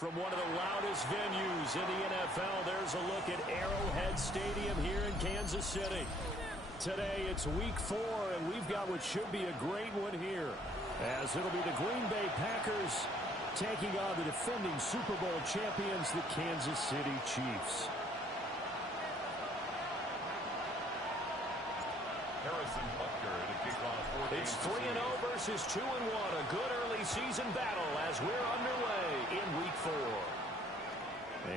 From one of the loudest venues in the NFL, there's a look at Arrowhead Stadium here in Kansas City. Today, it's Week 4, and we've got what should be a great one here, as it'll be the Green Bay Packers taking on the defending Super Bowl champions, the Kansas City Chiefs. It's 3-0 versus 2-1, a good early season battle as we're underway in Week 4.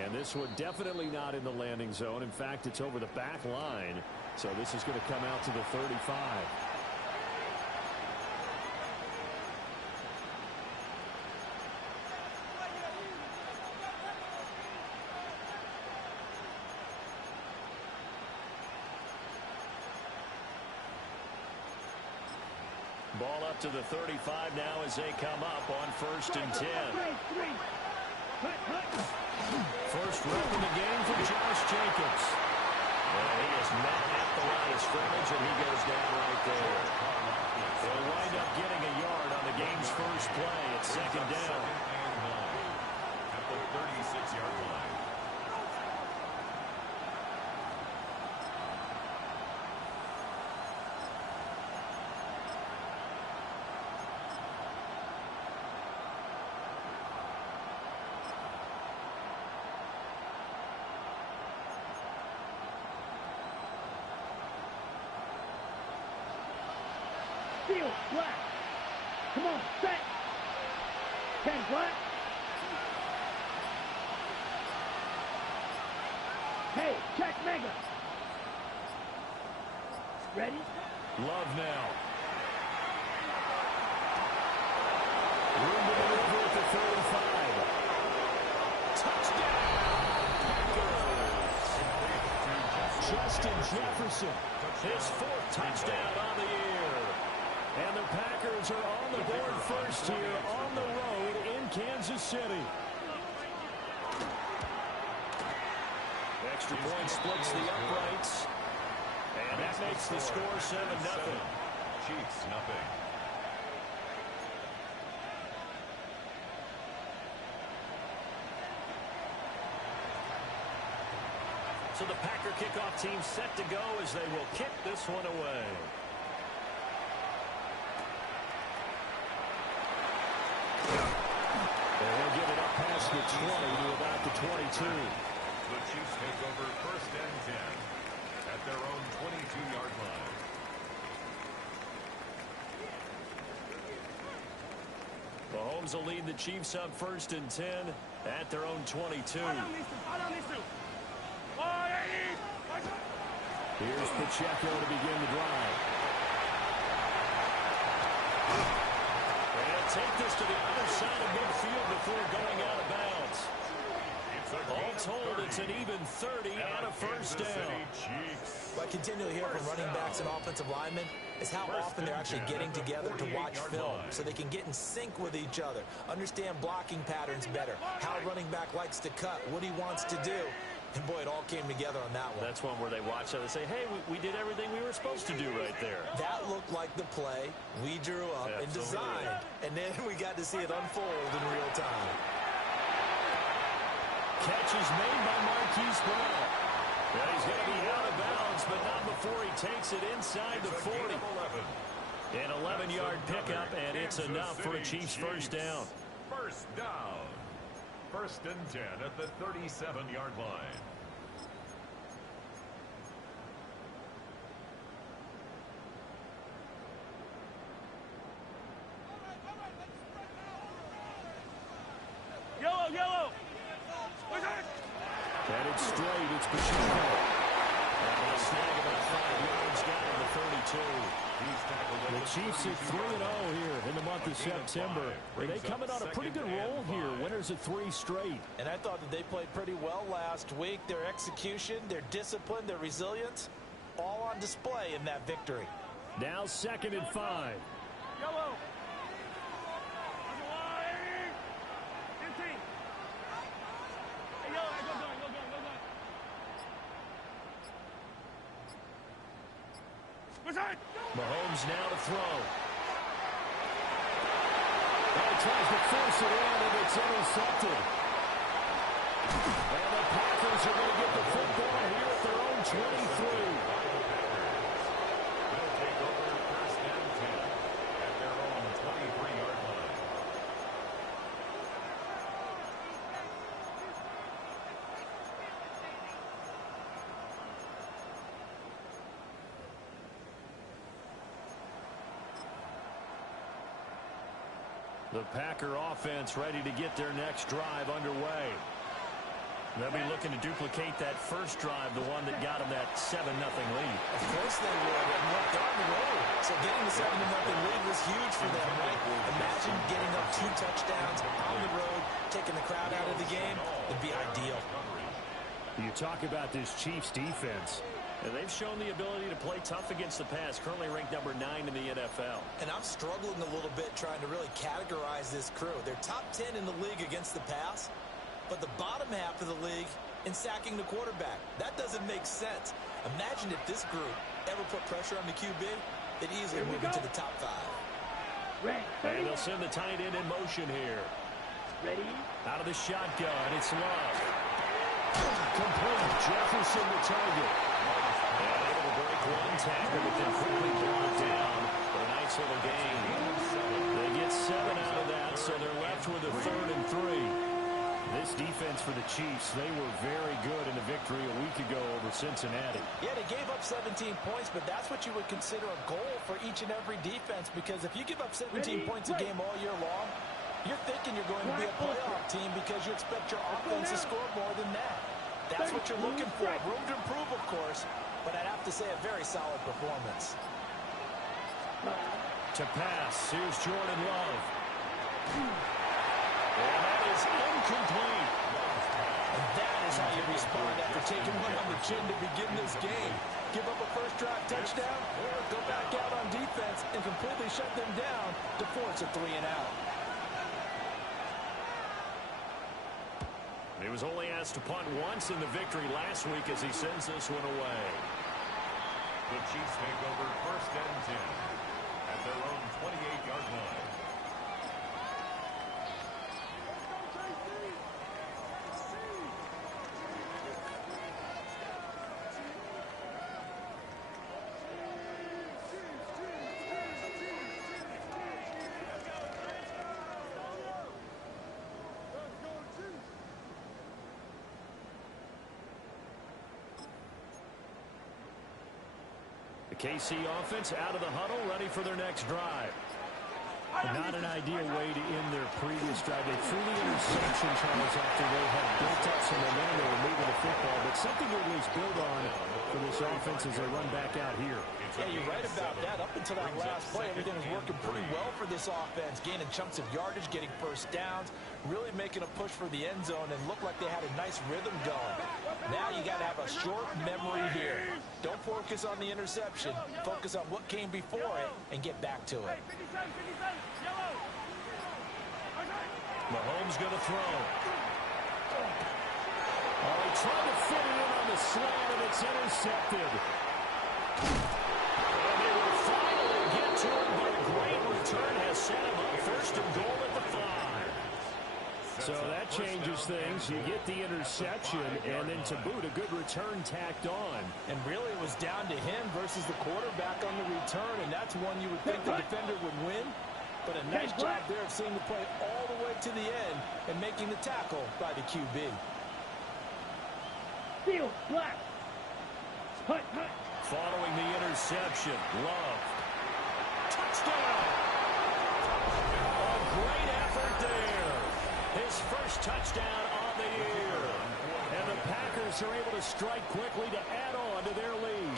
And this one definitely not in the landing zone. In fact, it's over the back line, so this is going to come out to the 35. Ball up to the 35 now as they come up on 1st and 10. First rep in the game for Josh Jacobs. And he is met at the line of scrimmage, and he goes down right there. They'll wind up getting a yard on the game's first play at 2nd down. At the 36-yard line. Field, black. Come on, set. 10, black. Hey, check mega. Ready? Love now. Room to maneuver at the 35. Touchdown, Packers. Justin Jefferson, his 4th touchdown on the year. And the Packers are on the board first here on the road in Kansas City. Extra point splits the uprights. And that makes the score 7-0. Chiefs, nothing. So the Packer kickoff team set to go as they will kick this one away. They'll get it up past the 20 to about the 22. The Chiefs take over 1st and 10 at their own 22-yard line. Mahomes will lead the Chiefs up 1st and 10 at their own 22. Here's Pacheco to begin the drive. They'll take this to the other side of midfield before going out of bounds. All told, it's an even 30 and a 1st down. What I continually hear from running backs and offensive linemen is how often they're actually getting together to watch film so they can get in sync with each other, understand blocking patterns better, how a running back likes to cut, what he wants to do. And, boy, it all came together on that one. That's one where they watch it and say, hey, we did everything we were supposed to do right there. That looked like the play we drew up and designed. And then we got to see it unfold in real time. Catch is made by Marquise Brown. Yeah, he's going to be out of bounds, but not before he takes it inside the 40. An 11-yard pickup, and it's enough for a Chiefs 1st down. 1st down. 1st and 10 at the 37-yard line. Yellow. Headed straight, it's Pacheco. And a snag about 5 yards down to the 32. The Chiefs are 3-0 here in the month of September. Are they coming on a pretty good roll here? Winners of 3 straight. And I thought that they played pretty well last week. Their execution, their discipline, their resilience, all on display in that victory. Now 2nd and 5. Yellow. Mahomes now to throw. And he tries to force it in, and it's intercepted. The Packer offense ready to get their next drive underway. They'll be looking to duplicate that first drive, the one that got them that 7-0 lead. Of course they would. And look, they're on the road. So getting the 7-0 lead was huge for them, right? Imagine getting up 2 touchdowns on the road, taking the crowd out of the game. It'd be ideal. You talk about this Chiefs defense. And they've shown the ability to play tough against the pass, currently ranked number 9 in the NFL. And I'm struggling a little bit trying to really categorize this crew. They're top 10 in the league against the pass, but the bottom half of the league in sacking the quarterback. That doesn't make sense. Imagine if this group ever put pressure on the QB, they'd easily move into the top 5. And they'll send the tight end in motion here. Ready? Out of the shotgun, it's Love. Complete. Jefferson the target. And able to break one tackle, but then quickly brought down for a nice little gain. They get 7 out of that, so they're left with a 3rd and 3. This defense for the Chiefs, they were very good in a victory a week ago over Cincinnati. Yeah, they gave up 17 points, but that's what you would consider a goal for each and every defense, because if you give up 17 points a game all year long, you're thinking you're going to be a playoff team because you expect your offense to score more than that. That's what you're looking for. Room to improve, of course, but I'd have to say a very solid performance. To pass, here's Jordan Love. And that is incomplete. And that is how you respond after taking one on the chin to begin this game. Give up a first-drive touchdown, or go back out on defense and completely shut them down to force a 3-and-out. He was only asked to punt once in the victory last week as he sends this one away. The Chiefs take over 1st and 10 at their own 28-yard line. The KC offense out of the huddle, ready for their next drive. Not an ideal way to end their previous drive. They threw the interception, Charles, after they had built up some momentum. They were moving the football, but something to at least build on for this offense as they run back out here. Yeah, you're right about that. Up until that last play, everything was working pretty well for this offense, gaining chunks of yardage, getting first downs, really making a push for the end zone, and looked like they had a nice rhythm going. Now you got to have a short memory here. Don't focus on the interception. Focus on what came before it and get back to it. Mahomes going to throw. Oh, he tried to fit it in on the slant, and it's intercepted. And they will finally get to him, but a great return has set him up 1st and goal at the 5. So that changes things. You get the interception, and then to boot, a good return tacked on. And really it was down to him versus the quarterback on the return, and that's one you would think the defender would win. But a nice job there of seeing the play all the way to the end and making the tackle by the QB. Field, black. Hut. Following the interception, Love. Touchdown! A great effort there. His first touchdown on the year. And the Packers are able to strike quickly to add on to their lead.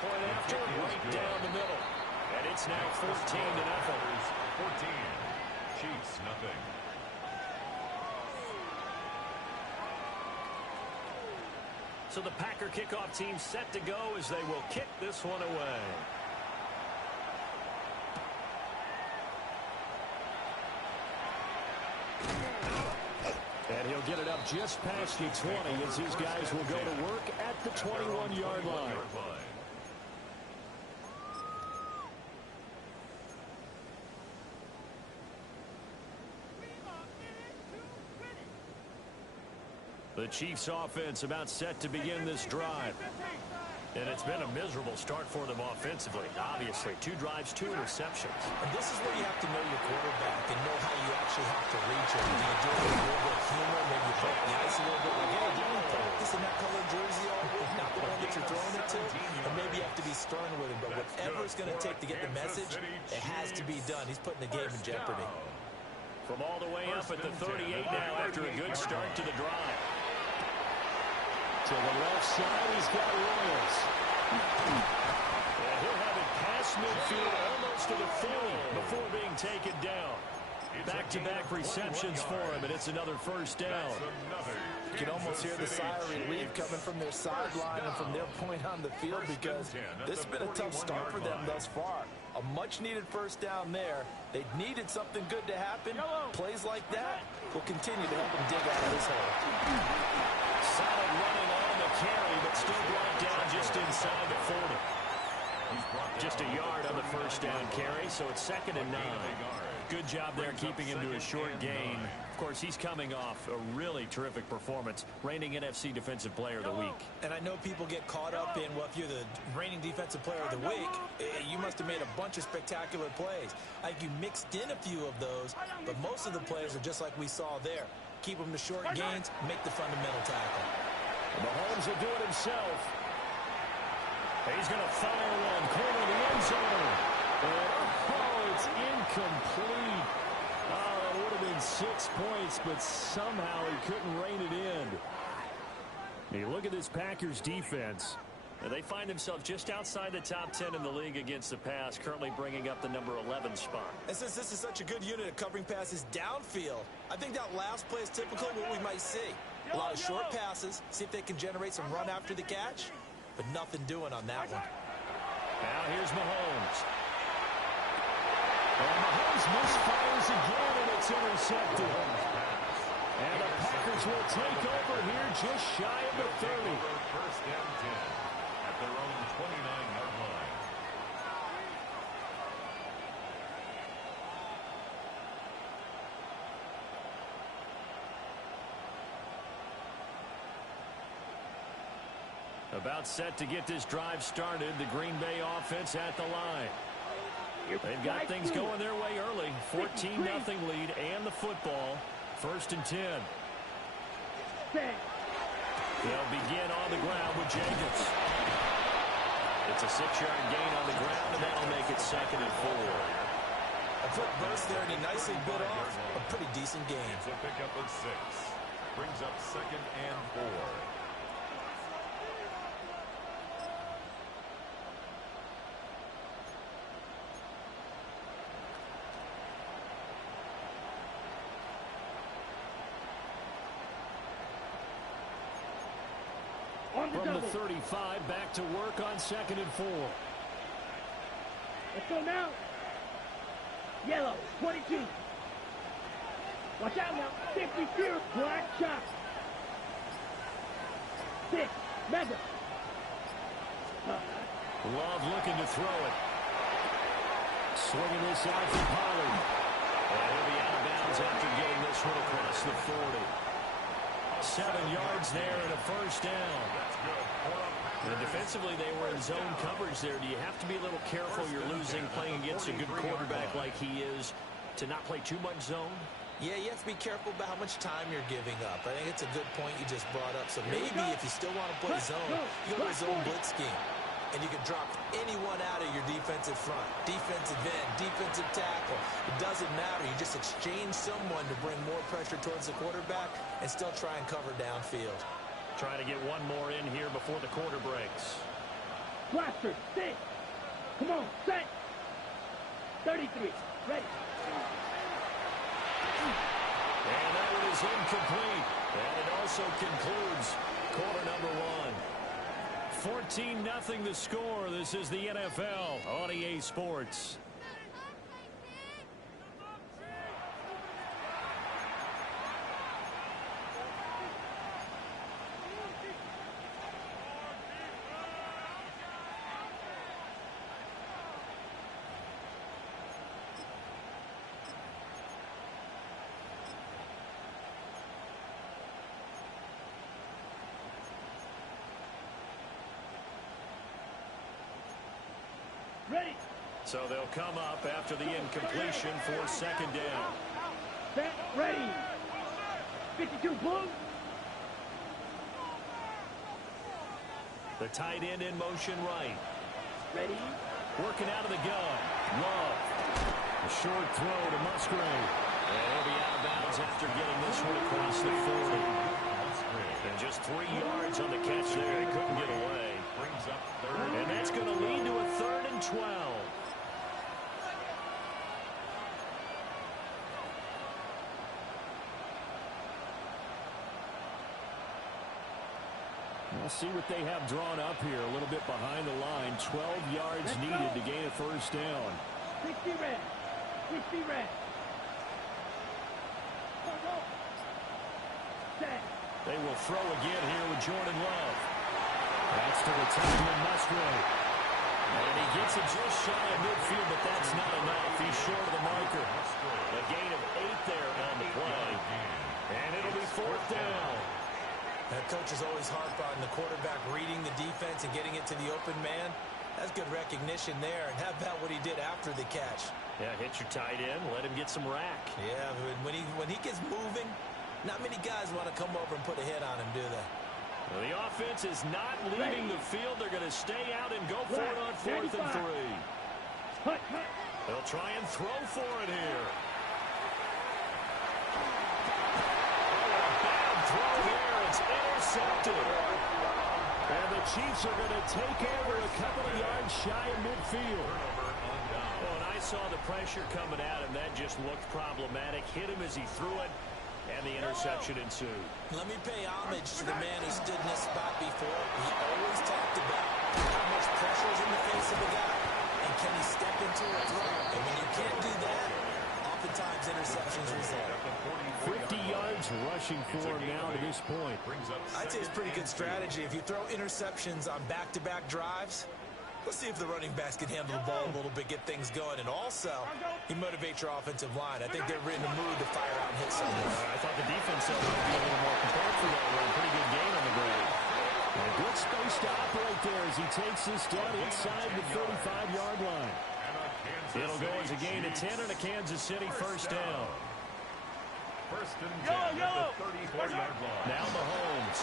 Point after, right down the middle. And it's now 14-0. 14. Chiefs, nothing. So the Packer kickoff team set to go as they will kick this one away. And he'll get it up just past the 20 as these guys will go to work at the 21-yard line. The Chiefs offense about set to begin this drive. And it's been a miserable start for them offensively. Obviously, 2 drives, 2 interceptions. And this is where you have to know your quarterback and know how you actually have to reach him. Do you do it with a little bit of humor, maybe break the ice a little bit? Like, hey, didn't we practice in that color jersey all week? Now, the one that you're throwing it to, and maybe you have to be stern with him. But whatever it's going to take to get the message, it has to be done. He's putting the game in jeopardy. From all the way up at the 38 now after a good start to the drive. To the left side, he's got Williams. And he'll have it past midfield, almost to the 40 before being taken down. Back-to-back receptions for him, and it's another first down. You can almost hear the sigh of relief coming from their sideline and from their point on the field, because this has been a tough start for them thus far. A much-needed first down there. They needed something good to happen. Plays like that will continue to help them dig out of this hole. Solid running on the carry, but still brought down just inside the 40. Just a yard on the first down carry, so it's 2nd and 9. Good job there keeping him to a short gain. Of course, he's coming off a really terrific performance, reigning NFC Defensive Player of the Week. And I know people get caught up in, well, if you're the reigning Defensive Player of the Week, you must have made a bunch of spectacular plays. I think you mixed in a few of those, but most of the plays are just like we saw there. Keep them to short gains, make the fundamental tackle. Mahomes will do it himself. He's going to fire one, corner of the end zone. And, it's incomplete. Oh, that would have been 6 points, but somehow he couldn't rein it in. You look at this Packers defense. And they find themselves just outside the top 10 in the league against the pass, currently bringing up the number 11 spot. And since this is such a good unit of covering passes downfield, I think that last play is typical of what we might see. A lot of short passes, see if they can generate some run after the catch, but nothing doing on that one. Now here's Mahomes. And Mahomes misfires again, and it's intercepted. And the Packers will take over here just shy of the 30. First down 10 at their own 29-yard line. About set to get this drive started. The Green Bay offense at the line. They've got things going their way early. 14-0 lead and the football. 1st and 10. They'll begin on the ground with Jacobs. It's a 6-yard gain on the ground, and that'll make it 2nd and 4. A quick burst there, and he nicely bit off a pretty decent game. It's a pickup of 6. Brings up 2nd and 4. From the 35, back to work on 2nd and 4. Let's go now. Yellow, 22. Watch out now. 52, black shot. 6, Madden. Love looking to throw it. Swinging this out for Pollard. And he'll be out of bounds after getting this one across the 40. 7 yards there and a first down. And defensively, they were in zone coverage there. Do you have to be a little careful you're losing playing against a good quarterback like he is to not play too much zone? Yeah, you have to be careful about how much time you're giving up. I think it's a good point you just brought up. So maybe if you still want to play zone, you go to a zone blitz scheme. And you can drop anyone out of your defensive front. Defensive end, defensive tackle. It doesn't matter. You just exchange someone to bring more pressure towards the quarterback and still try and cover downfield. Trying to get one more in here before the quarter breaks. Blaster, 6. Come on, set. 33, ready. And that one is incomplete. And it also concludes quarter number 1. 14-0 the score. This is the NFL on EA Sports. Ready. So they'll come up after the incompletion for 2nd down. Set, ready. 52, blue. The tight end in motion right. Ready? Working out of the gun. Love. A short throw to Musgrave. And he'll be out of bounds after getting this one across the 40. And just 3 yards on the catch there. He couldn't get away. Brings up third. And that's going to lead to a 3rd and 12. We'll see what they have drawn up here. A little bit behind the line. 12 yards needed to gain a 1st down. 60 red. 60 red. Set. They will throw again here with Jordan Love. That's to the tight end Musgrave. And he gets it just shy of midfield, but that's not enough. He's short of the marker. A gain of 8 there on the play. And it'll be 4th down. That coach is always harp on the quarterback reading the defense and getting it to the open man. That's good recognition there. And how about what he did after the catch? Yeah, hit your tight end, let him get some rack. Yeah, when he gets moving, not many guys want to come over and put a hit on him, do they? Well, the offense is not leaving the field. They're going to stay out and go for it on 4th and 3. They'll try and throw for it here. Throw here, it's intercepted. And the Chiefs are going to take over a couple of yards shy of midfield. Well, and I saw the pressure coming at him. That just looked problematic. Hit him as he threw it, and the interception ensued. Let me pay homage to the man who stood in this spot before. He always talked about how much pressure is in the face of a guy, and can he step into a throw? And when you can't do that, oftentimes interceptions result. 50 yards rushing for him now to this point. I'd say it's pretty good strategy. If you throw interceptions on back-to-back drives, let's see if the running backs can handle the ball a little bit, get things going. And also, he motivates your offensive line. I think they're in the mood to fire out and hit someone. I thought the defense might be a little more prepared for that run. Pretty good gain on the ground. And a good space to operate there as he takes this down inside the 35-yard line. It'll go as a gain of 10 and a Kansas City 1st down. 1st and 10 at the 34-yard line. Now Mahomes.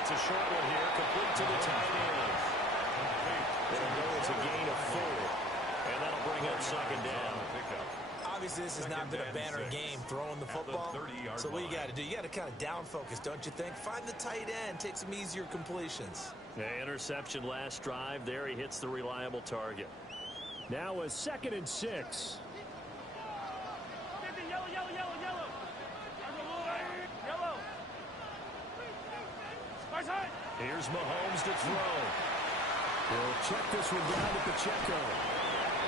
It's a short one here, complete to the tight end. It'll go as a gain of 4, and that'll bring up 2nd down. Obviously, this has not been a banner game throwing the football. So what you got to do, you got to kind of down focus, don't you think? Find the tight end, take some easier completions. The interception last drive. There he hits the reliable target. Now a 2nd and 6. Here's Mahomes to throw. He'll check this one down to Pacheco.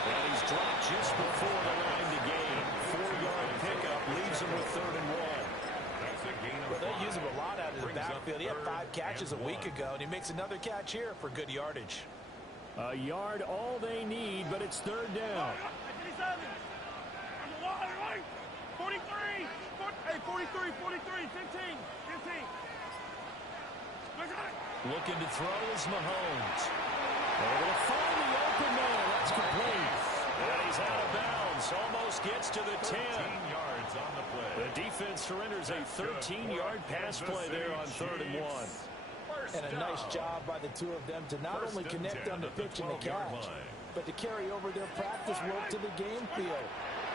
And he's dropped just before the line to gain. 4-yard pickup leaves him with 3rd and 1. Well, they use him a lot out of the backfield. He had 5 catches a week ago, and he makes another catch here for good yardage. A yard all they need, but it's 3rd down. 43. Hey, 43, 15. Looking to throw is Mahomes. Able to find the open man. That's complete. And he's out of bounds. Almost gets to the 10. 13 yards on the play. The defense surrenders a 13-yard pass play there on 3rd and 1. And a nice job by the two of them to not only connect on the pitch and the catch, but to carry over their practice work to the game field.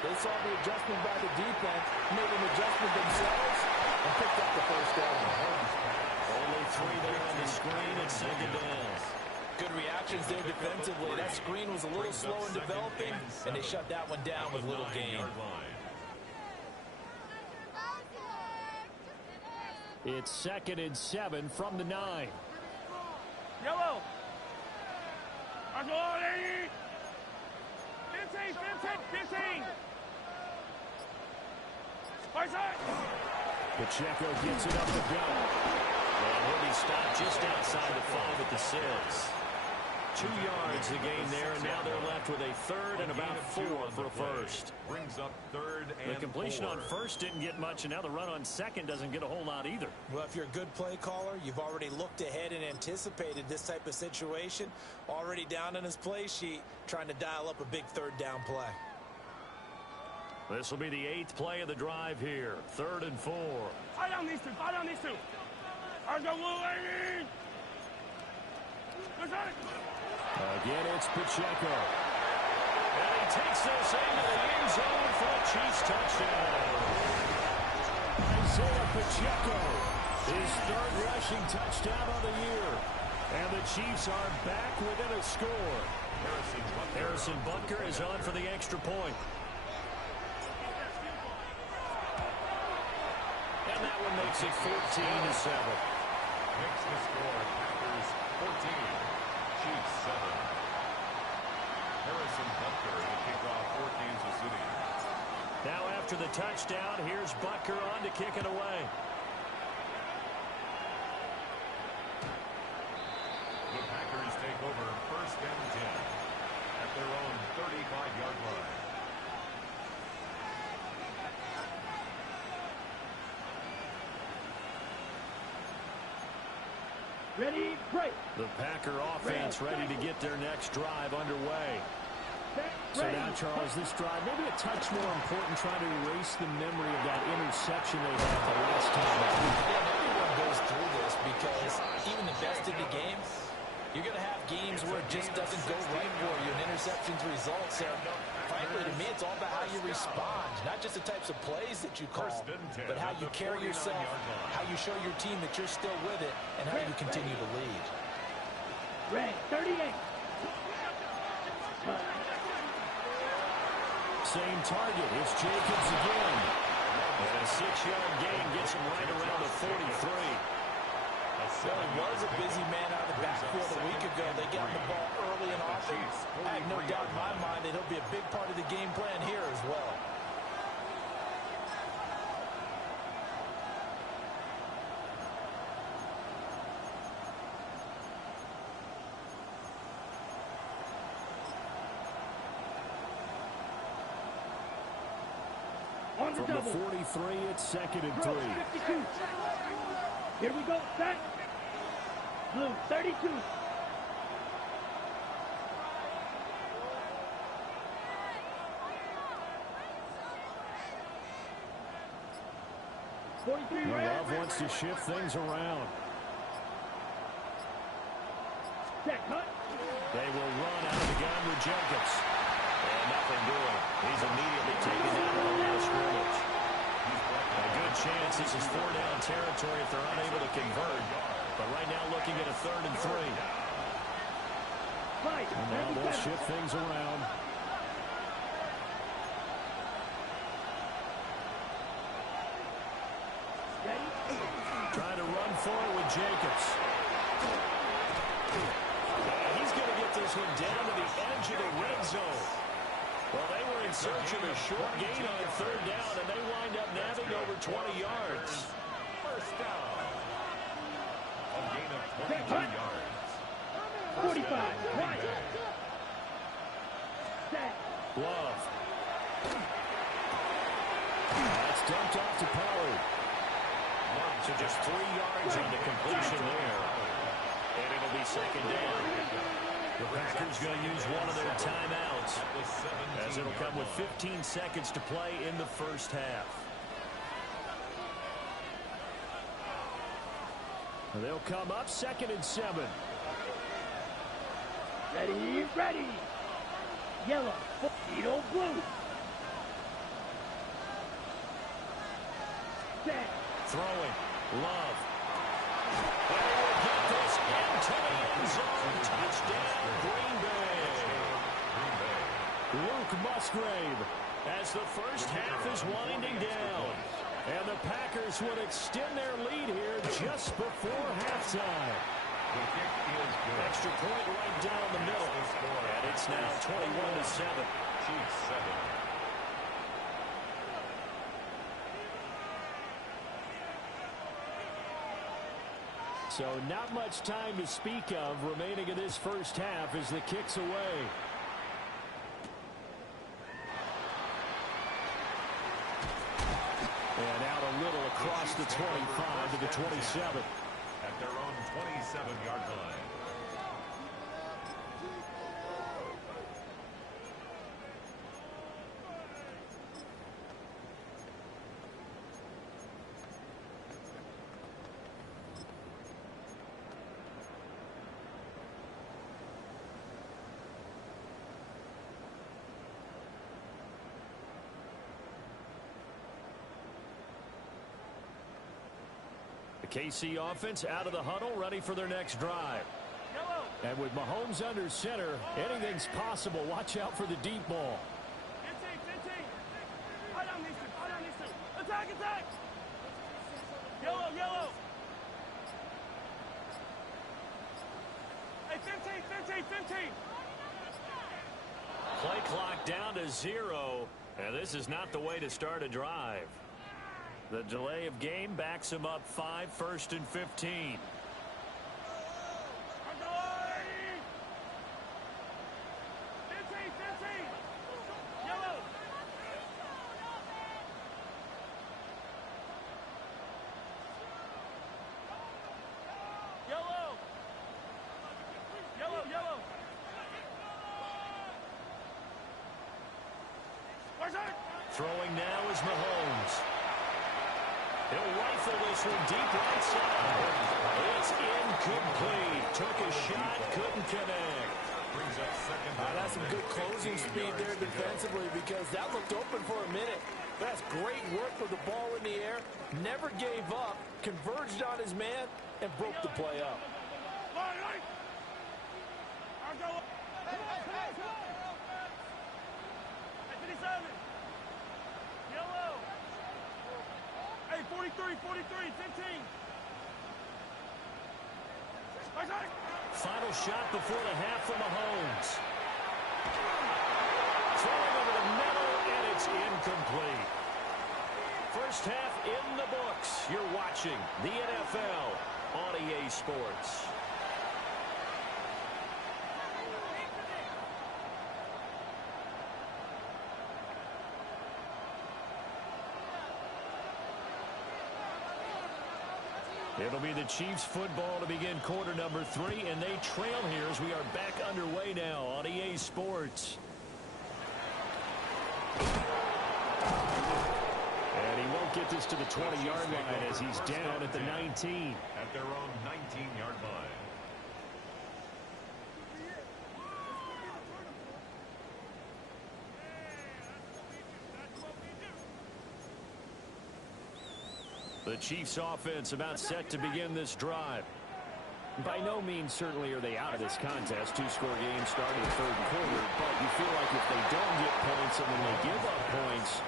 They saw the adjustment by the defense, made an adjustment themselves, and picked up the 1st down. Only 3 there on the screen at 2nd down. Good reactions there defensively. That screen was a little slow in developing, and they shut that one down with little gain. It's 2nd and 7 from the 9. Yellow. 15. Pacheco gets it up the gut. And he'll be stopped just outside the 5 at the 6. 2 yards the gain there, and now they're left with a 3rd and about 4 for a first. Brings up 3rd and The completion 4. on first didn't get much, and now the run on second doesn't get a whole lot either. Well, if you're a good play caller, you've already looked ahead and anticipated this type of situation. Already down on his play sheet, trying to dial up a big 3rd down play. This will be the 8th play of the drive here. 3rd and 4. Fight on these two. Again, it's Pacheco. And he takes this into the end zone for a Chiefs touchdown. Isaiah Pacheco, his third rushing touchdown of the year. And the Chiefs are back within a score. Harrison Butker is on for the extra point. And that one makes it 14-7. Makes the score Packers 14, Chiefs 7. Harrison Butker to kick off for Kansas City. Now after the touchdown, here's Butker on to kick it away. The Packers take over first and 10 at their own 35-yard line. Ready, break. The Packer offense ready to get their next drive underway. So now, Charles, this drive maybe a touch more important, trying to erase the memory of that interception they had the last time. Yeah, everyone goes through this because even the best of the game, you're going to have games where it just doesn't go right for you, and interceptions result. So, frankly, to me, it's all about how you respond, not just the types of plays that you call, but how you carry yourself, how you show your team that you're still with it, and how you continue to lead. Red, 38. Same target. It's Jacobs again. And a 6-yard gain gets him right around the 43. Well, he was a busy man out of the backfield a week ago. They got the ball early and often. I have no doubt in my mind that he'll be a big part of the game plan here as well. From the 43, it's 2nd and 3. 52. Here we go, set. Blue, 32. Love wants to shift things around. Set, cut. They will run out of the gun with Jacobs. And nothing doing. He's immediately taken down on the line of scrimmage. A good chance this is 4-down territory if they're unable to convert. But right now looking at a 3rd and 3. And now they'll shift things around. Trying to run forward with Jacobs. He's going to get this one down to the edge of the red zone. Well, they were in search of a short gain on 3rd down, and they wind up nabbing over 20 yards. First down. A gain of 22 yards. 45. Right. Set. Love. That's dumped off to Pollard. So just 3 yards on the completion there. And it'll be 2nd down. The Packers going to use one of their timeouts, as it'll come with 15 seconds to play in the first half. They'll come up 2nd and 7. Ready, ready. Yellow, Edo blue. Set. Throwing. Love. And they will get this into the end zone. Touchdown, Green Bay. Luke Musgrave as the first half is winding down. And the Packers would extend their lead here just before halftime. The kick is good. Extra point right down the middle. And it's now 21-7. Chiefs 7. So not much time to speak of remaining in this first half as the kick's away. And out a little across the 25 to the 27. At their own 27-yard line. KC offense out of the huddle, ready for their next drive. And with Mahomes under center, anything's possible. Watch out for the deep ball. Attack, attack! Yellow, yellow! Hey, 15, 15, 15! Play clock down to 0, and this is not the way to start a drive. The delay of game backs him up 5, 1st and 15. Throwing now is Mahomes. He'll rifle this one deep right side. It's incomplete. Took a shot, couldn't connect. That's some good closing speed there defensively because that looked open for a minute. That's great work with the ball in the air. Never gave up, converged on his man, and broke the play up. Yellow. Hey, 43, 15. Final shot before the half for Mahomes. Throwing over the middle, and it's incomplete. First half in the books. You're watching the NFL on EA Sports. It'll be the Chiefs football to begin quarter number 3, and they trail here as we are back underway now on EA Sports. And he won't get this to the 20-yard line as he's down at the 19. At their own 19-yard line. The Chiefs offense about set to begin this drive. By no means certainly are they out of this contest. Two-score game starting the third quarter, but you feel like if they don't get points and when they give up points,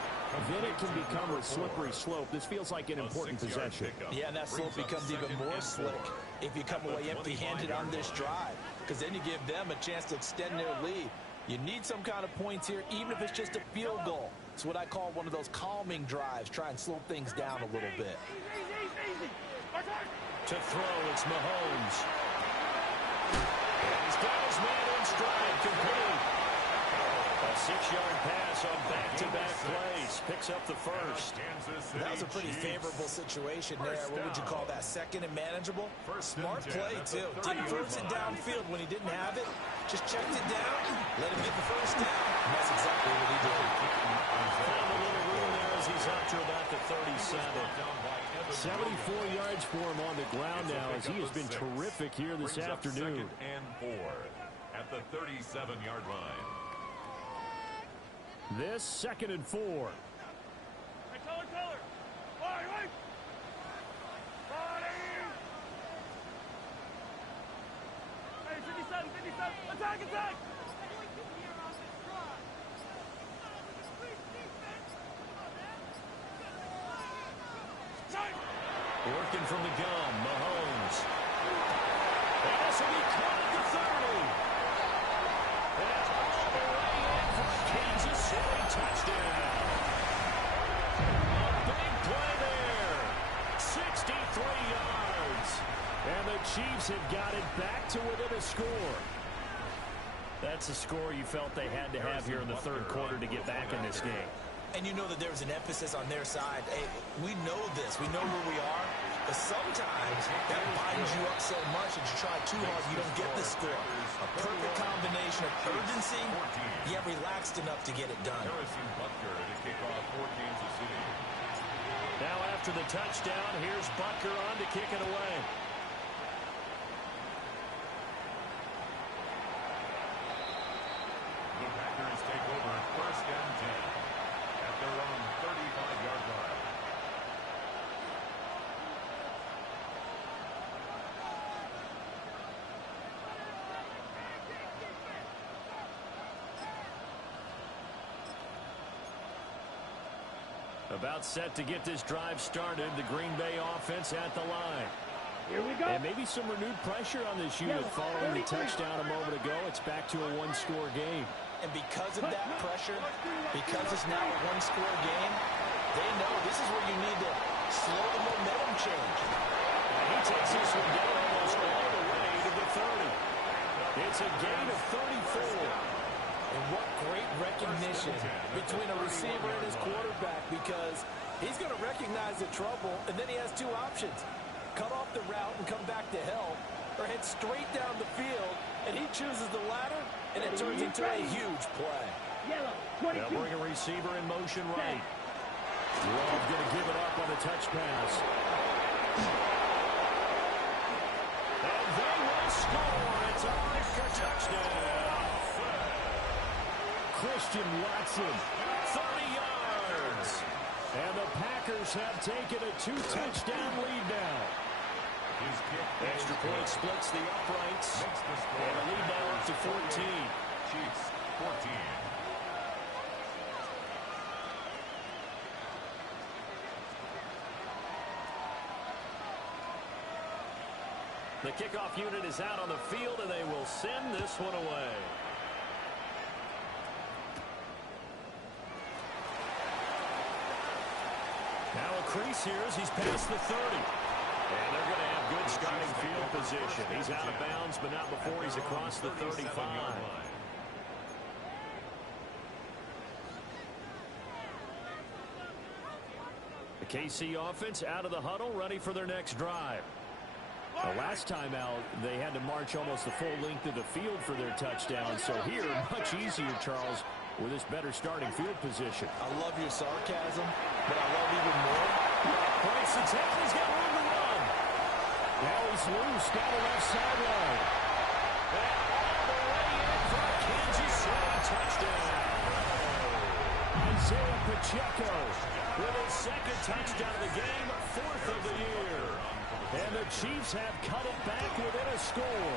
then it can become a slippery slope. This feels like an important possession. Yeah, and that slope becomes even more slick if you come away empty-handed on this drive, because then you give them a chance to extend their lead. You need some kind of points here, even if it's just a field goal. It's what I call one of those calming drives. Try and slow things down a little bit. To throw, it's Mahomes. And he's got his man in stride, complete. A 6-yard pass on back-to-back plays. Picks up the first. That was a pretty favorable situation there. What would you call that? Second and manageable? Smart play, too. Didn't force it downfield when he didn't have it. Just checked it down, let him get the first down. And that's exactly what he did. Found a little room there as he's up to about the 37. 74 yards for him on the ground now as he has been terrific here this afternoon. 2nd and 4 at the 37-yard line. This 2nd and 4. Hey, color. Right. Hey, 57. Attack. Working from the gun, Mahomes. And this will be caught at the 30. That's all the way in for a Kansas City touchdown. A big play there. 63 yards. And the Chiefs have got it back to within a score. That's a score you felt they had to have here in the third quarter to get back in this game. And you know that there's an emphasis on their side. Hey, we know this. We know where we are. But sometimes that binds you up so much that you try too hard, you don't get the score. A perfect combination of urgency, yet relaxed enough to get it done. Now after the touchdown, here's Butker on to kick it away. The Packers take over 1st and 10 at their own 35-yard line. About set to get this drive started. The Green Bay offense at the line. Here we go. And maybe some renewed pressure on this unit following the touchdown a moment ago. It's back to a one-score game. And because of that pressure, because it's now a one-score game, they know this is where you need to slow the momentum change. And he takes this one down almost all the way to the 30. It's a gain of 34. And what great recognition between a receiver and his quarterback, because he's going to recognize the trouble, and then he has two options. Cut off the route and come back to help, or head straight down the field, and he chooses the latter, and it turns into a huge play. Yellow, They'll 22. bring a receiver in motion right. Love going to give it up on a touch pass. And they will score. It's a Baker touchdown. Christian Watson, 30 yards. And the Packers have taken a 2-touchdown lead now. Extra point splits the uprights. And a lead now up to 14. Chiefs 14. The kickoff unit is out on the field, and they will send this one away. Now a crease here as he's past the 30. And they're going to have good starting field position. He's out of bounds, but not before he's across the 35. The KC offense out of the huddle, ready for their next drive. The last time out, they had to march almost the full length of the field for their touchdown. So here, much easier, Charles, with this better starting field position. I love your sarcasm, but I love even more. Points the tail. He's got room to run. Now he's loose down the left sideline. And all the way in for a Kansas City touchdown. Isaiah Pacheco with his second touchdown of the game, fourth of the year. And the Chiefs have cut it back within a score.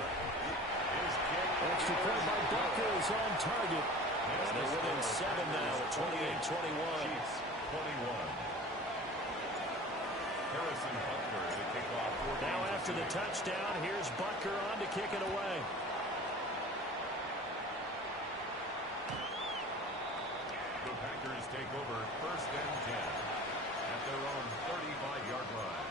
Extra point by Bucker is on target. And they're within 7 now at 28-21. Chiefs 21. Harrison Butker to kick off. Now after the touchdown, here's Butker on to kick it away. The Packers take over first and 10 at their own 35-yard line.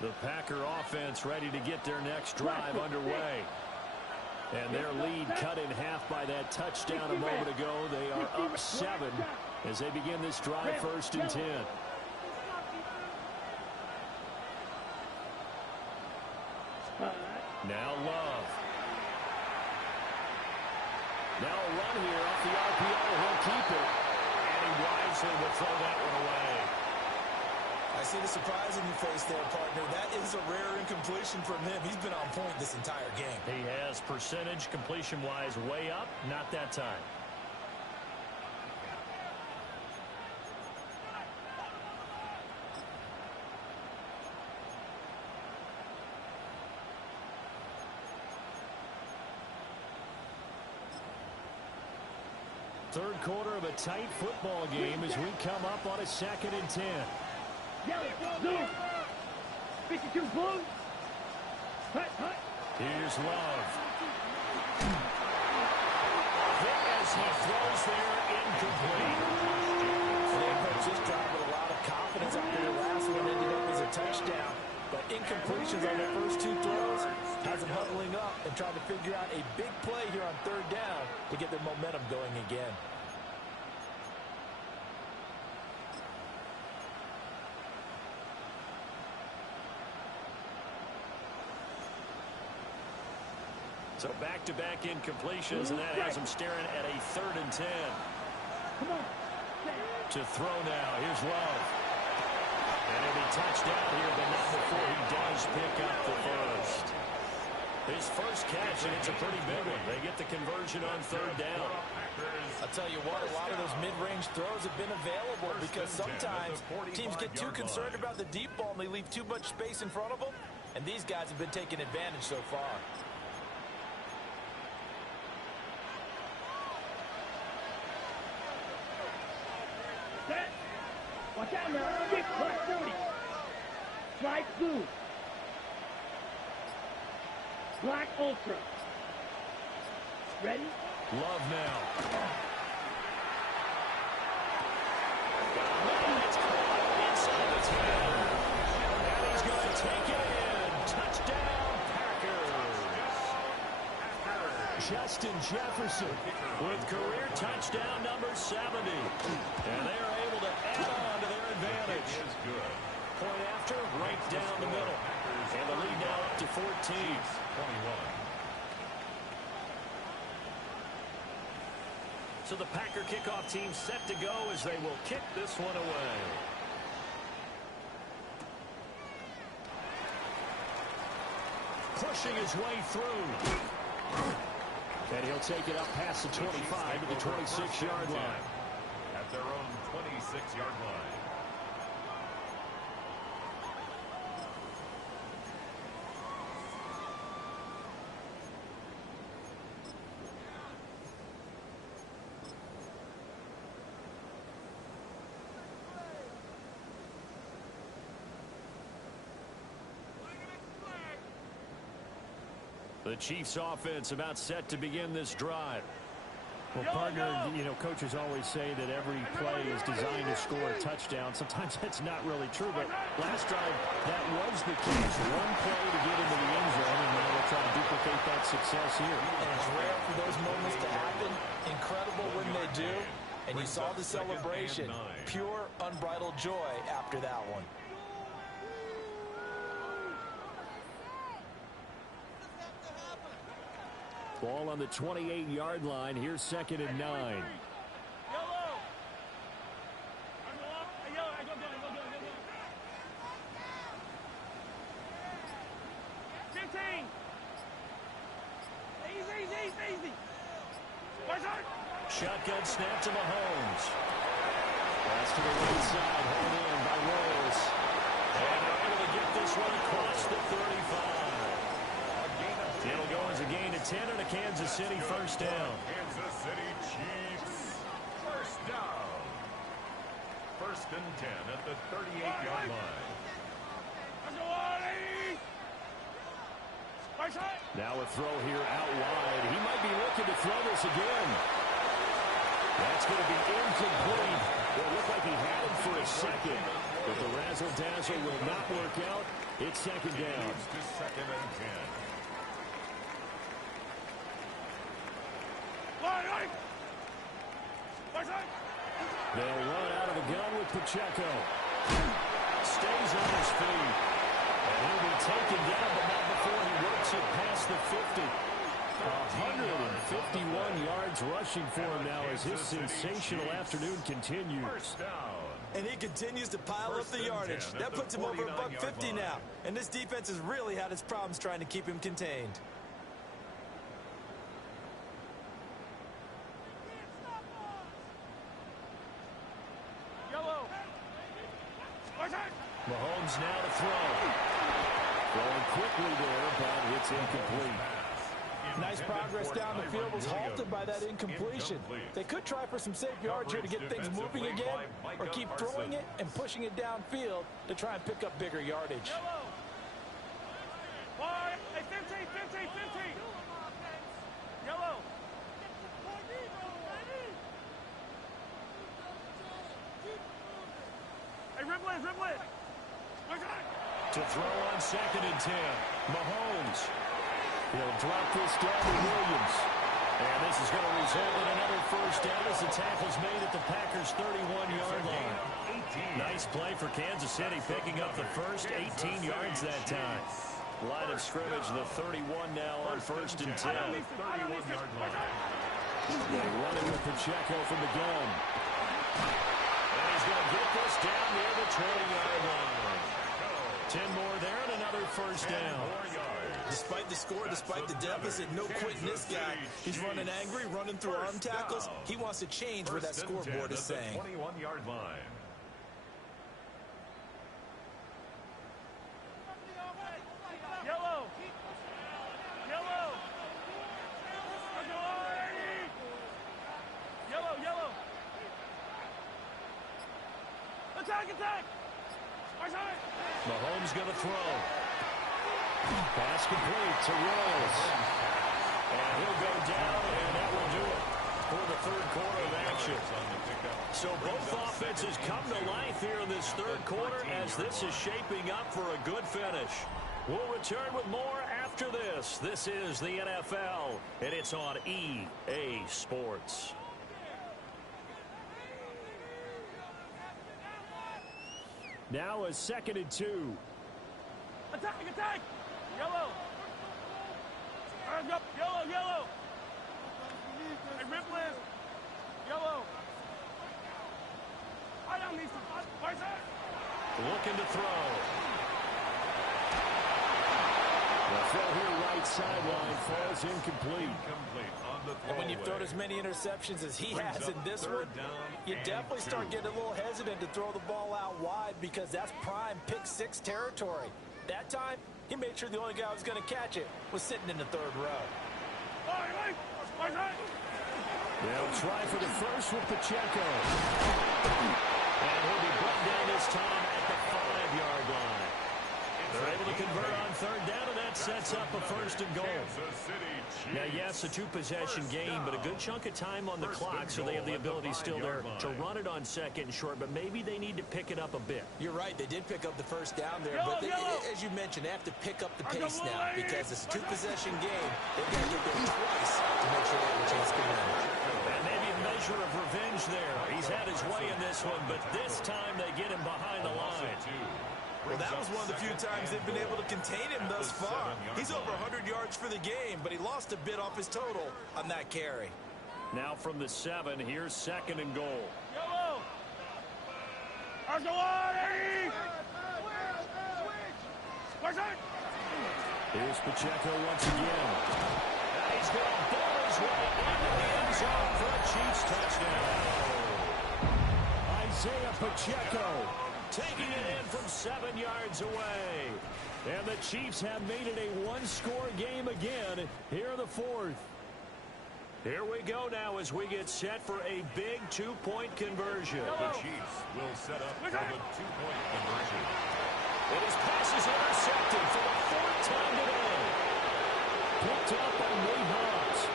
The Packer offense ready to get their next drive underway. And their lead cut in half by that touchdown a moment ago. They are up 7 as they begin this drive first and 10. Now Love. Now a run here off the RPO. He'll keep it. And he wisely will throw that one away. I see the surprise in your face there, partner. That is a rare incompletion from him. He's been on point this entire game. He has percentage completion-wise way up. Not that time. Third quarter of a tight football game as we come up on a 2nd and 10. Yellow, blue. 52 blue. Hut, hut. Here's Love. As he throws there, incomplete. They approached this drive with a lot of confidence after the last one ended up as a touchdown. But incompletions on their first 2 throws has them huddling up and trying to figure out a big play here on 3rd down to get their momentum going again. So back-to-back incompletions, and that has him staring at a 3rd and 10. Come on. To throw now. Here's Love. And he'll be touched down here, but not before he does pick up the first. His first catch, and it's a pretty big one. They get the conversion on third down. I'll tell you what, a lot of those mid-range throws have been available because sometimes teams get too concerned about the deep ball and they leave too much space in front of them, and these guys have been taking advantage so far. Set. Watch out now. Big black 40. Strike blue. Black ultra. Ready? Love now. It's caught inside the 10. And he's going to take it in. Touchdown, Packers. Justin Jefferson with career touchdown number 70. And they are able to add on to their advantage. Point after, right down the middle. And the lead now up to 14. 21. So the Packer kickoff team set to go as they will kick this one away. Pushing his way through. And he'll take it up past the 25 to the 26-yard line. At their own 26-yard line. The Chiefs offense about set to begin this drive. Well, partner, you know, coaches always say that every play is designed to score a touchdown. Sometimes that's not really true, but last drive, that was the case. One play to get into the end zone, and now they'll try to duplicate that success here. And it's rare for those moments to happen. Incredible when they do. And you saw the celebration. Pure, unbridled joy after that one. Ball on the 28-yard line. Here's 2nd and 9. Yellow. Easy. Shotgun snap to Mahomes. Pass to the right side. Held in by Rose. And they're able to get this one across the 35. It'll go as a gain of 10 and a Kansas City first down. Kansas City Chiefs. First down. 1st and 10 at the 38-yard line. Now a throw here out wide. He might be looking to throw this again. That's going to be incomplete. It looked like he had him for a second, but the razzle-dazzle will not work out. It's 2nd down. To 2nd and 10. They'll run out of the gun with Pacheco. Stays on his feet. And he'll be taken down, but not before he works it past the 50. 151 yards rushing for him now as his sensational afternoon continues. First down. And he continues to pile up the yardage. That puts him over $150 now. And this defense has really had its problems trying to keep him contained. Mahomes now to throw. Throwing quickly there, but it's incomplete. Nice progress down the field was halted by that incompletion. They could try for some safe yards here to get things moving again, or keep throwing it and pushing it downfield to try and pick up bigger yardage. 15. Yellow. Hey, Riblet. To throw on 2nd and 10. Mahomes. He'll drop this down to Williams. And this is going to result in another first down as the tackle's made at the Packers' 31-yard line. Nice play for Kansas City, picking up the first 18 yards that time. Line of scrimmage, the 31 now on 1st and 10. 31-yard line. They run it with Pacheco from the gun. And he's going to get this down near the 20-yard line. 10 more there and another first down. 10 more yards. Despite the score, despite the deficit, no quitting this guy. He's running angry, running through arm tackles. He wants to change what that scoreboard is saying. 21-yard line. Yellow. Yellow. Yellow, yellow. Attack, attack. Mahomes going to throw. Pass complete to Rose. And he'll go down, and that will do it for the third quarter of action. So both offenses come to life here in this third quarter as this is shaping up for a good finish. We'll return with more after this. This is the NFL, and it's on EA Sports. Now a 2nd and 2. Attack, attack. Yellow. Yellow, yellow. Hey, rip list. Yellow. I don't need some. Looking to throw. The throw here right sideline falls incomplete. And when you throw as many interceptions as he has in this one, you definitely start getting a little hesitant to throw the ball out wide because that's prime pick-6 territory. That time, he made sure the only guy who was going to catch it was sitting in the third row. They'll try for the first with Pacheco. And he'll be brought down this time at the 5-yard line. They're able to convert on third down, and that sets up a 1st and goal. Now, yes, a 2-possession game, but a good chunk of time on the clock, so they have the ability still there to run it on 2nd and short, but maybe they need to pick it up a bit. You're right. They did pick up the first down there, but as you mentioned, they have to pick up the pace now because it's a 2-possession game. They've got to get there twice to make sure they have a chance to win. And maybe a measure of revenge there. He's had his way in this one, but this time they get him behind the line. Well, that was one of the few times they've been able to contain him thus far. He's over 100 yards for the game, but he lost a bit off his total on that carry. Now from the 7, here's 2nd and goal. Yellow. Here's Pacheco once again. He's going to ball his way into the end zone for a Chiefs touchdown. Isaiah Pacheco taking it in from 7 yards away. And the Chiefs have made it a one-score game again here in the 4th. Here we go now as we get set for a big 2-point conversion. The Chiefs will set up for the 2-point conversion. And his pass is intercepted for the 4th time today. Picked up by Nate Hobbs.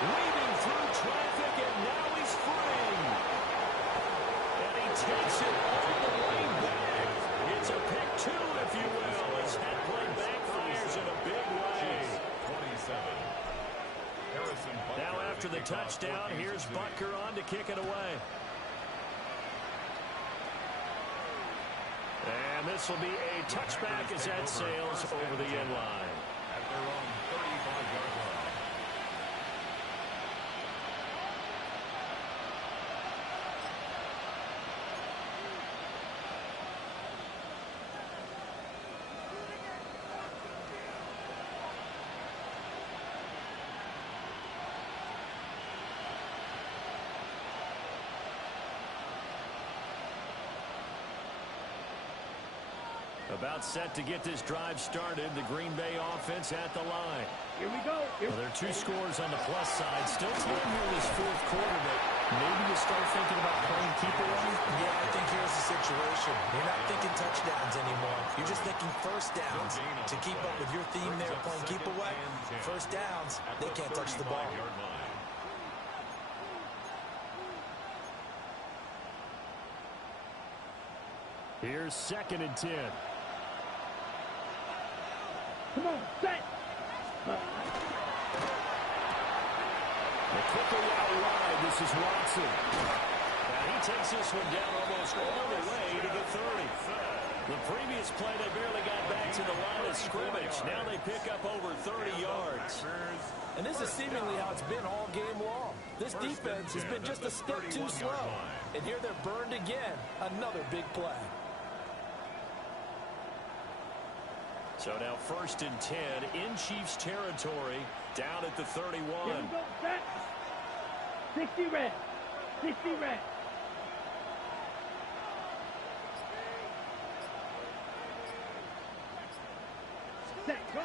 Weaving through traffic, and now he's free. And he takes it all the way back. It's a pick 2, if you will, as that play backfires in a big way. 27. Now after the touchdown, here's Butker on to kick it away. And this will be a touchback as that sails over the end line. At their own 35-yard line. About set to get this drive started. The Green Bay offense at the line. Here we go. Well, there are 2 scores on the plus side. Still time here in this 4th quarter, but maybe you start thinking about playing keep away. Yeah, I think here's the situation. You're not thinking touchdowns anymore. You're just thinking first downs. To keep up with your theme there, playing keep away, first downs, they can't touch the ball. Here's 2nd and 10. Come on, set. Quickly out wide, this is Watson. Now he takes this one down almost all the way to the 30. The previous play, they barely got back to the line of scrimmage. Now they pick up over 30 yards. And this is seemingly how it's been all game long. This defense has been just a step too slow. And here they're burned again. Another big play. So now 1st and 10 in Chiefs territory, down at the 31. Here we go, set. 60 red. 60 red. Set, go.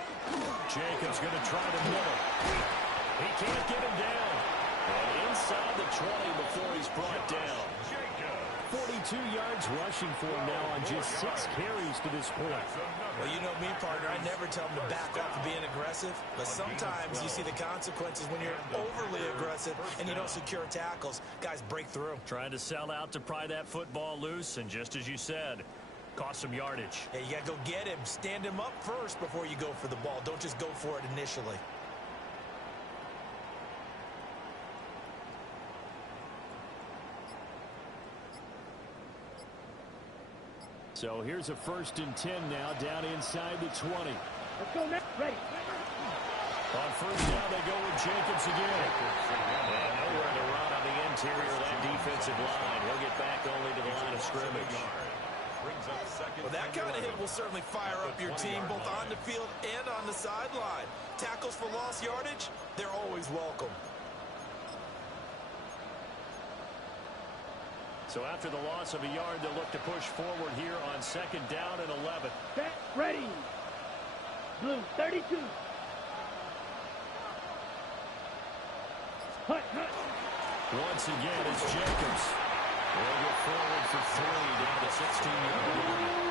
Jacobs going to try the middle. He can't get him down. And inside the 20 before he's brought down. 42 yards rushing for him now on just 6 carries to this point. Well, you know me, partner. I never tell them to back off of being aggressive. But sometimes you see the consequences when you're overly aggressive and you don't secure tackles. Guys break through. Trying to sell out to pry that football loose, and just as you said, cost some yardage. Hey, you got to go get him. Stand him up first before you go for the ball. Don't just go for it initially. So here's a 1st and 10 now, down inside the 20. Let's go next. Ready. On 1st down, they go with Jacobs again. And nowhere to run on the interior of that defensive line. He'll get back only to the line of scrimmage. Well, that kind of hit will certainly fire up your team, both on the field and on the sideline. Tackles for lost yardage, they're always welcome. So after the loss of a yard, they'll look to push forward here on 2nd down and 11. Set, ready. Blue, 32. Hut, hut. Once again, it's Jacobs. They'll go forward for 3 down to 16-yard line.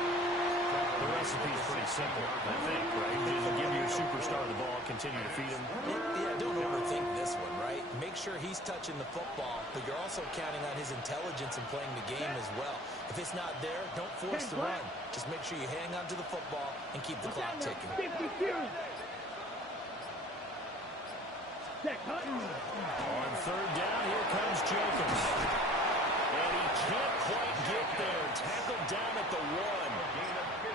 The recipe's pretty simple, I think, right? Just give your superstar the ball, continue to feed him. Yeah, don't overthink this one, right? Make sure he's touching the football, but you're also counting on his intelligence in playing the game as well. If it's not there, don't force the run. Just make sure you hang on to the football and keep the clock ticking. 50 series. Set, hut. On 3rd down, here comes Jacobs. And he can't quite get there. Tackled down at the 1.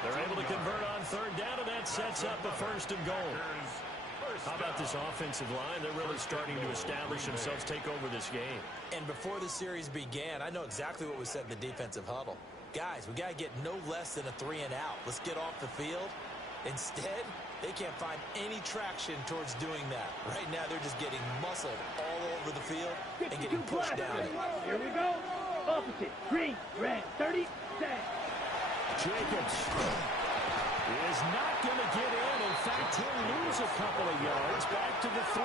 They're able to convert on 3rd down, and that sets up a 1st and goal. How about this offensive line? They're really starting to establish themselves, take over this game. And before the series began, I know exactly what we said in the defensive huddle. Guys, we got to get no less than a 3 and out. Let's get off the field. Instead, they can't find any traction towards doing that. Right now, they're just getting muscled all over the field and getting pushed down. Here we go. Opposite. Green, red, 30, set. Jacobs is not going to get in. In fact, he'll lose a couple of yards back to the 3.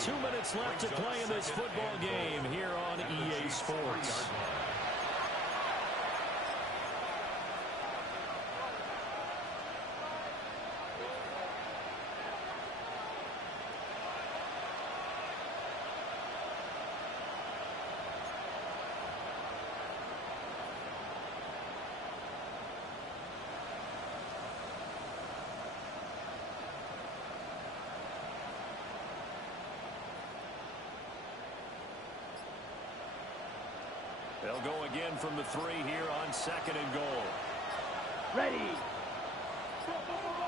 2 minutes left to play in this football game here on EA Sports. They'll go again from the 3 here on 2nd and goal. Ready.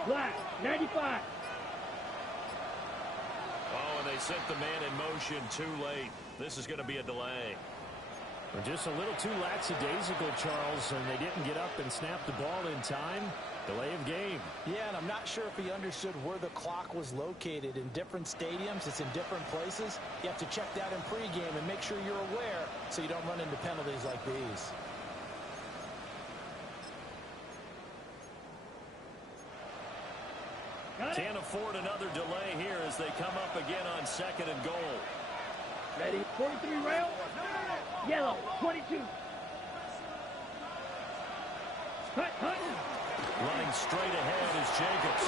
Black, 95. Oh, and they sent the man in motion too late. This is going to be a delay. Well, just a little too lackadaisical, Charles, and they didn't get up and snap the ball in time. Delay of game. Yeah, and I'm not sure if he understood where the clock was located. In different stadiums, it's in different places. You have to check that in pregame and make sure you're aware so you don't run into penalties like these. Can't afford another delay here as they come up again on 2nd and goal. Ready, 43 rail. Yellow, 22. Hut, hut. Running straight ahead is Jacobs.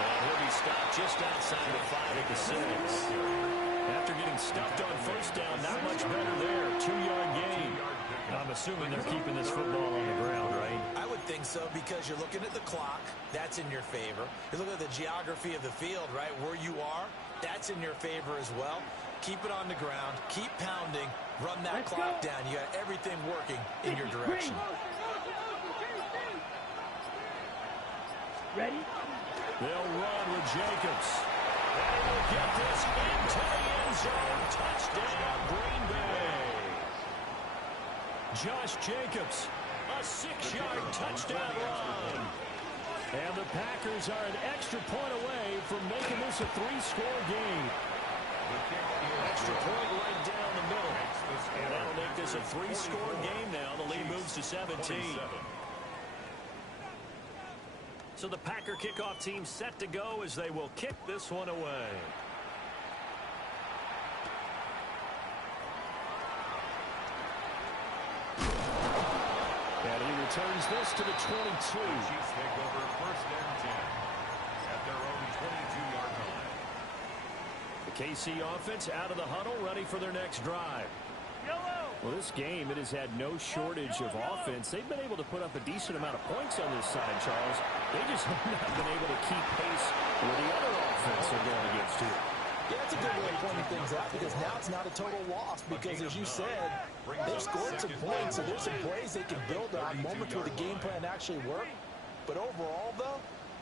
And he'll be stopped just outside the 5 at the 6. After getting stuffed on 1st down, not much better there. 2-yard gain. I'm assuming they're keeping this football on the ground, right? I would think so because you're looking at the clock. That's in your favor. You're looking at the geography of the field, right? Where you are, that's in your favor as well. Keep it on the ground. Keep pounding. Run that clock down. You got everything working in your direction. Ready? They'll run with Jacobs. And he will get this into the end zone. Touchdown, Green Bay. Josh Jacobs, A 6-yard touchdown run. And the Packers are an extra point away from making this a 3-score game. Extra point right down the middle. And that'll make this a 3-score game now. The lead moves to 17. So the Packer kickoff team set to go as they will kick this one away. And he returns this to the 22. Chiefs take over 1st and 10 at their own 22-yard line. The KC offense out of the huddle, ready for their next drive. Well, this game, it has had no shortage of offense. They've been able to put up a decent amount of points on this side, Charles. They just have not been able to keep pace with the other offense they're going against here. Yeah, that's a good way of pointing things out because now it's not a total loss because, as you said, they've scored some points, so there's some plays they can build on, moments where the game plan actually worked. But overall, though,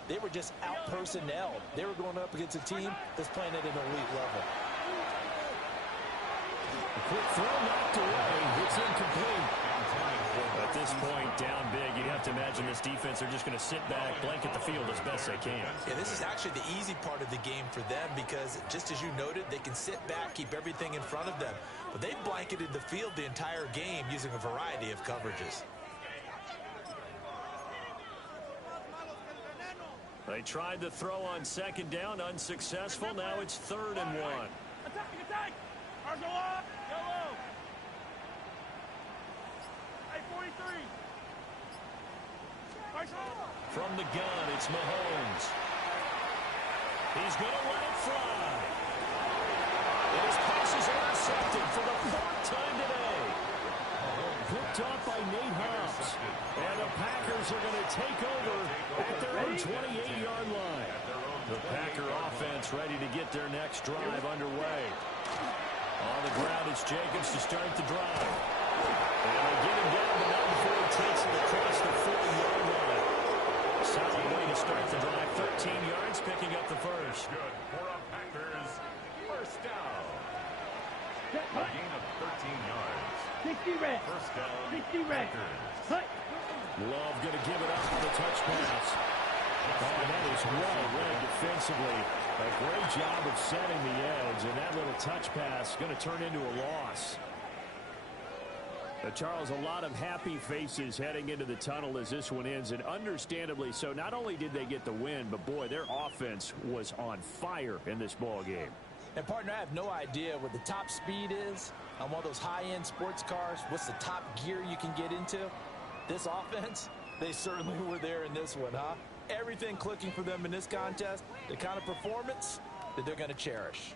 they were just out-personnelled. They were going up against a team that's playing at an elite level. A quick throw knocked away. It's incomplete. At this point, down big, you'd have to imagine this defense are just going to sit back, blanket the field as best they can. Yeah, this is actually the easy part of the game for them because, just as you noted, they can sit back, keep everything in front of them. But they've blanketed the field the entire game using a variety of coverages. They tried the throw on 2nd down, unsuccessful. Now it's 3rd and 1. Attack! Yellow! Hey, 43. From the gun, it's Mahomes. He's going to let it fly. And his pass is intercepted for the 4th time today. Picked off by Nate Hobbs. And the Packers are going to take over at their own 28-yard line. The Packer offense ready to get their next drive underway. On the ground, it's Jacobs to start the drive. And they get him down, but not before he takes it across the 40-yard line. Solid way to start the drive. 13 yards, picking up the first. Good for a Packers 1st down. A gain of 13 yards. 60 red. 1st down. 60 red. Packers. Love going to give it up for the touch pass. Oh, and that is well read defensively. A great job of setting the edge, and that little touch pass going to turn into a loss. Charles, a lot of happy faces heading into the tunnel as this one ends, and understandably so. Not only did they get the win, but boy, their offense was on fire in this ball game. And, partner, I have no idea what the top speed is on one of those high-end sports cars. What's the top gear you can get into? This offense, they certainly were there in this one, huh? Everything clicking for them in this contest, the kind of performance that they're going to cherish.